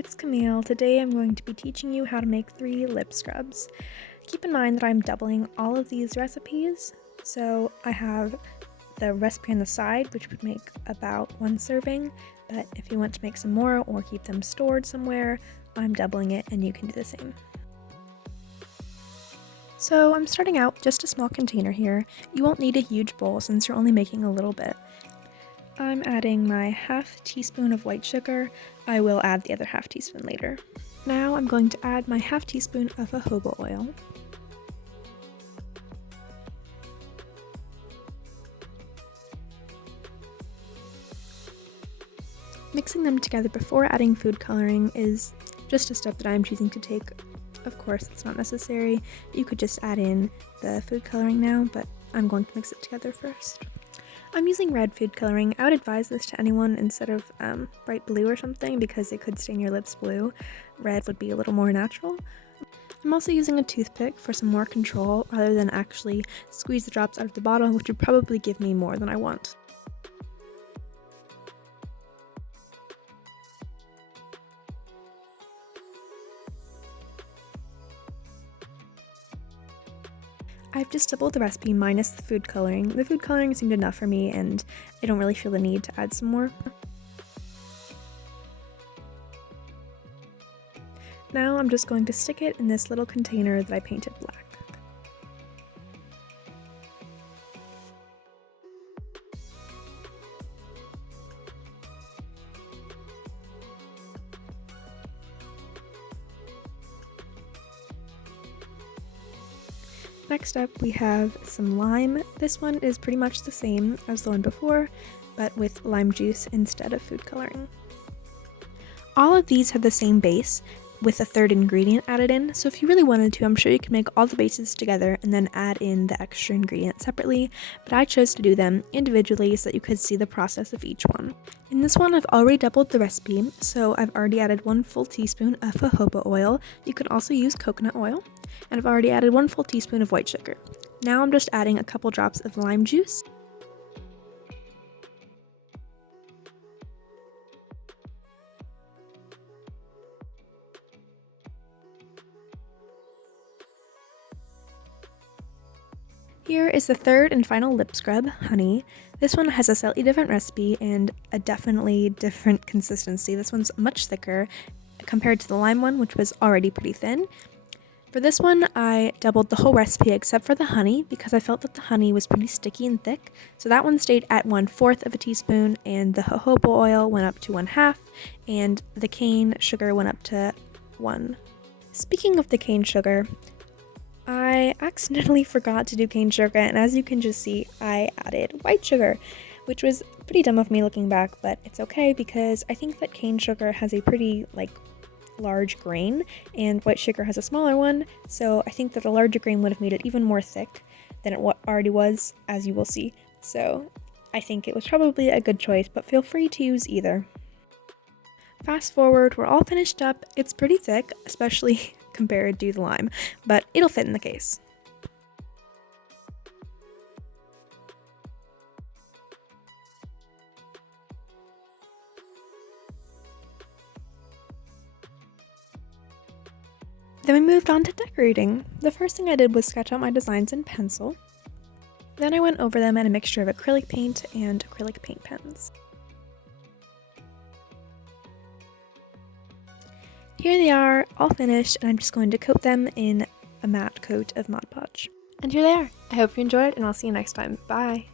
it's Camille. Today I'm going to be teaching you how to make 3 lip scrubs. Keep in mind that I'm doubling all of these recipes, so I have the recipe on the side, which would make about 1 serving, but if you want to make some more or keep them stored somewhere, I'm doubling it and you can do the same. So I'm starting out just a small container here. You won't need a huge bowl since you're only making a little bit. I'm adding my 1/2 teaspoon of white sugar. I will add the other 1/2 teaspoon later. Now I'm going to add my 1/2 teaspoon of jojoba oil. Mixing them together before adding food coloring is just a step that I'm choosing to take. Of course, it's not necessary. You could just add in the food coloring now, but I'm going to mix it together first. I'm using red food coloring. I would advise this to anyone instead of bright blue or something because it could stain your lips blue. Red would be a little more natural. I'm also using a toothpick for some more control rather than actually squeeze the drops out of the bottle, which would probably give me more than I want. I've just doubled the recipe minus the food coloring. The food coloring seemed enough for me and I don't really feel the need to add some more. Now I'm just going to stick it in this little container that I painted black. Next up we have some lime. This one is pretty much the same as the one before, but with lime juice instead of food coloring. All of these have the same base with a 3rd ingredient added in, so if you really wanted to, I'm sure you could make all the bases together and then add in the extra ingredient separately, but I chose to do them individually so that you could see the process of each one. In this one, I've already doubled the recipe, so I've already added 1 full teaspoon of jojoba oil. You can also use coconut oil, and I've already added 1 full teaspoon of white sugar. Now I'm just adding a couple drops of lime juice. Here is the 3rd and final lip scrub, honey. This one has a slightly different recipe and a definitely different consistency. This one's much thicker compared to the lime one, which was already pretty thin. For this one, I doubled the whole recipe except for the honey because I felt that the honey was pretty sticky and thick. So that one stayed at 1/4 of a teaspoon and the jojoba oil went up to 1/2 and the cane sugar went up to 1. Speaking of the cane sugar, I accidentally forgot to do cane sugar, and as you can just see, I added white sugar, which was pretty dumb of me looking back, but it's okay because I think that cane sugar has a pretty, large grain, and white sugar has a smaller one, so I think that a larger grain would have made it even more thick than it already was, as you will see. So I think it was probably a good choice, but feel free to use either. Fast forward, we're all finished up. It's pretty thick, especially compared to the lime, but it'll fit in the case. Then we moved on to decorating. The first thing I did was sketch out my designs in pencil. Then I went over them in a mixture of acrylic paint and acrylic paint pens. Here they are, all finished, and I'm just going to coat them in a matte coat of Mod Podge. And here they are. I hope you enjoyed, and I'll see you next time. Bye!